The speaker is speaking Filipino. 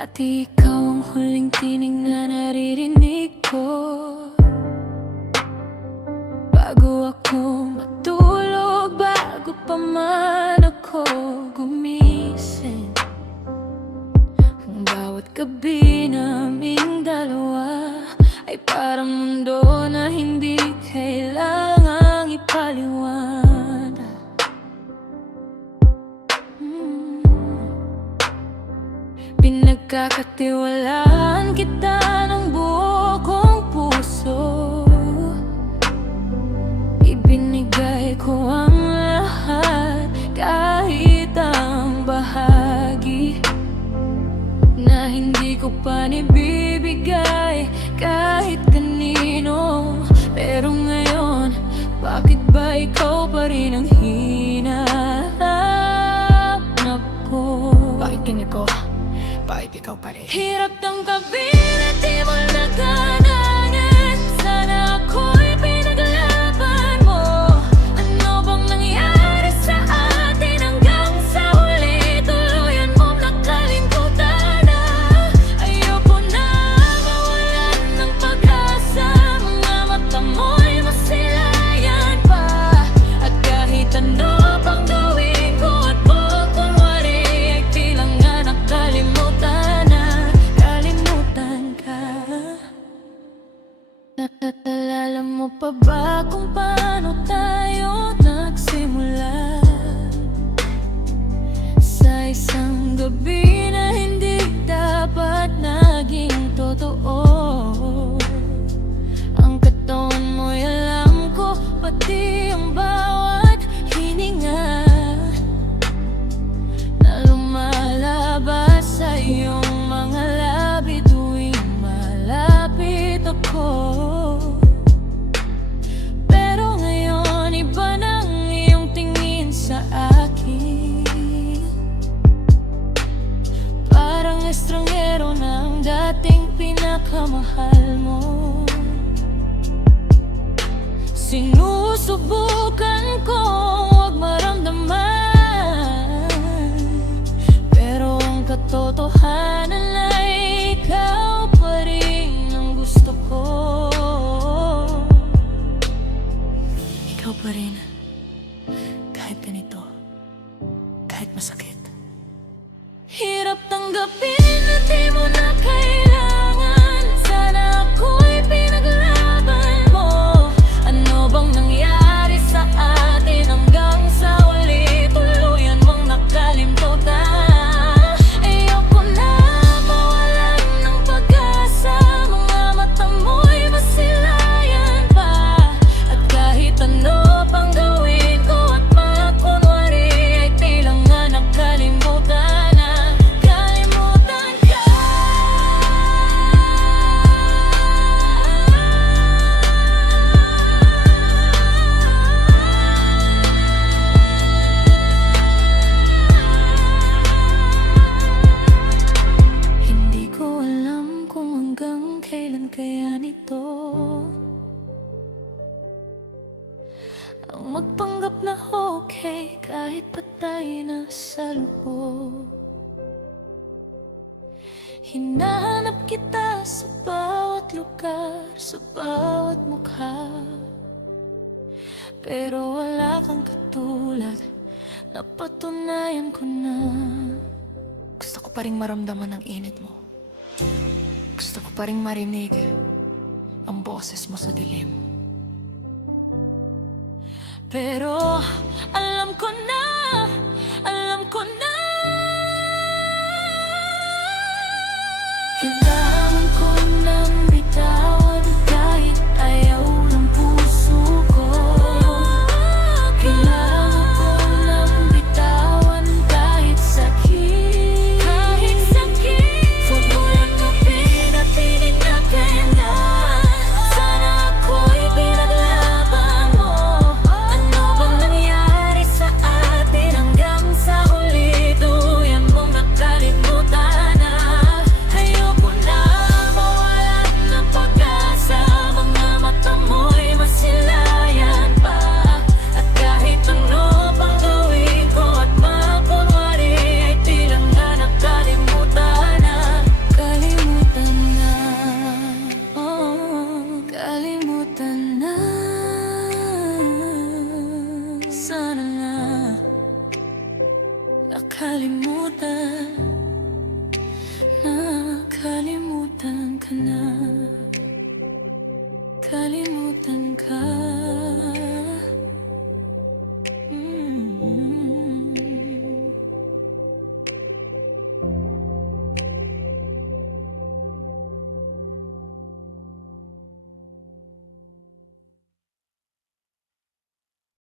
Dati ikaw ang huling tinig na naririnig ko bago ako matulog, bago pa man ako gumising. Ang bawat gabi naming dalawa ay parang mundo na hindi kailangang ipaliwanag. Pinagkakatiwalaan kita ng buo kong puso, ibinigay ko ang lahat, kahit ang bahagi na hindi ko pa nibibigay kahit kanino. Pero ngayon, bakit ba ikaw pa rin ang hinahanap ko? Bakit ganito? Bakit ikaw pa rin? Hirap tanggapin at di mo nagananan. Sana ako'y pinaglaban mo. Ano bang nangyari sa atin hanggang sa huli? Tuluyan mong nakalimutan na. Ayoko na mawalan ng pag-asa. Mga mata mo'y masilayan pa. At kahit ano pang gawin ko at pagkunwari ay tilang nga nakalimutan. Naalala mo pa ba kung paano tayo nagsimula? Sa isang gabi na hindi dapat naging totoo. Ang katawan mo'y alam ko, pati ang bawat hininga na lumalabas sa iyong mga labi tuwing malapit ako. Pero ngayon iba nang iyong tingin sa akin, parang estranghero na ang dating pinakamahal mo. Sinusubukan kong huwag maramdaman, pero ang katotohanan ay ikaw pa rin ang gusto ko. Ikaw pa rin, kahit ganito, kahit masakit. Hirap tanggapin na di mo na kailangan. Sana ako'y pinaglaban mo. Ano bang nangyari sa atin hanggang sa huli? Tuluyan mong nakalimutan. Ayoko na mawalan ng pag-asa. Mga mata mo'y masilayan pa. At kahit ano pang gawin ko at makunwari ay tilang nga nakalimutan na. Kalimutan ka. Hindi ko alam kung hanggang kailan kaya nito ang magpanggap na okay kahit patay na sa loob. Hinahanap kita sa bawat lugar, sa bawat mukha, pero wala kang katulad. Napatunayan ko na. Gusto ko pa rin maramdaman ang init mo. Gusto ko pa rin marinig ang boses mo sa dilim. Pero alam ko na, alam ko na, kailangan ko nang bitawan kahit ayaw ng puso ko. Kailangan ko nang bitawan kahit sakit. Kahit sakit. Huwag mo lang mapinatinig na kailan. Sana ako'y pinaglaban mo. Ano bang nangyari sa atin hanggang sa huli? Nakalimutan, nakalimutan ka na. Kalimutan ka.